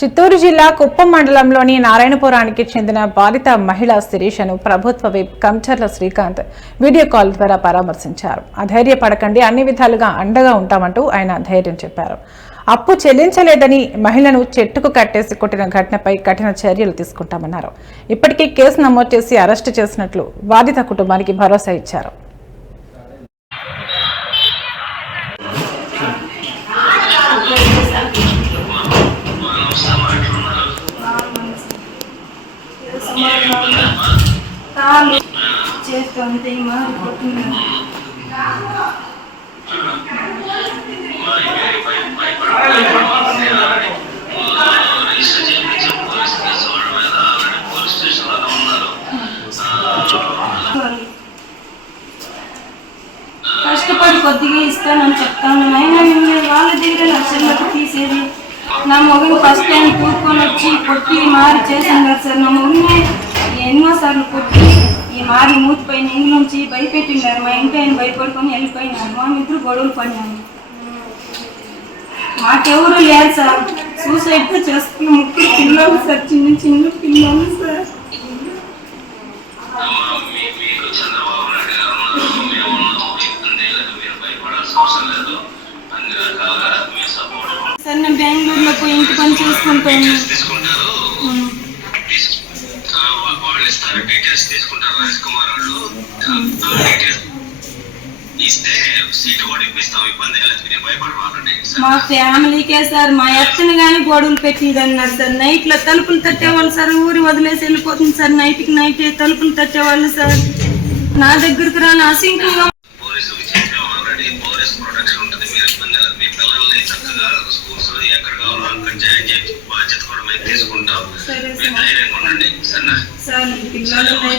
చిత్తూరు జిల్లా కుప్పం మండలంలోని నారాయణపురానికి చెందిన బాలిత మహిళ శిరీషను ప్రభుత్వ whip Kancharla Srikanth video call ద్వారా పరామర్శించారు. అధైర్యపడకండి, అన్ని విధాలుగా అండగా ఉంటామంటూ ఆయన ధైర్యం చెప్పారు. అప్పు చెల్లించలేదని మహిళను చెట్టుకు కట్టేసి కొట్టిన ఘటనపై కఠిన చర్యలు తీసుకుంటామన్నారు. ఇప్పటికీ కేసు నమోదు చేసి అరెస్టు చేసినట్లు బాధిత కుటుంబానికి భరోసా ఇచ్చారు. చేస్తుంటే మారిపోతున్నారు. కష్టపడి కొద్దిగా ఇస్తానని చెప్తాను, అయినా వాళ్ళ దగ్గర లక్షలకు తీసేది. నా మొగని ఫస్ట్ టైం కూర్కొని వచ్చి కొట్టి మారి చేశాను కదా సార్. నా మొగని ఎన్నోసార్లు కొట్టి ఈ మారి మూతిపైన ఇంటి నుంచి భయపెట్టిండారు. మా ఇంటి ఆయన భయపడుకొని వెళ్ళిపోయినారు. మా ఇద్దరు గొడవలు పడినాము. మాకెవరు లేదు సార్. సూసైడ్ చేసుకున్న ముగ్గురు పిల్లలు సార్, చిన్న చిన్న పిల్లలు సార్. సార్ నేను బెంగళూరులో పోయి ఇంటి పని చేసుకుంటాను. మా ఫ్యామిలీకే సార్, మా ఎత్తను కానీ గొడవలు పెట్టింది అన్నారు సార్. నైట్ లో తలుపులు తట్టేవాళ్ళు సార్. ఊరి వదిలేసి వెళ్ళిపోతుంది సార్. నైట్కి నైటే తలుపులు తట్టేవాళ్ళు సార్. నా దగ్గరకు రాని అసింకంగా సార్ పిల్లలు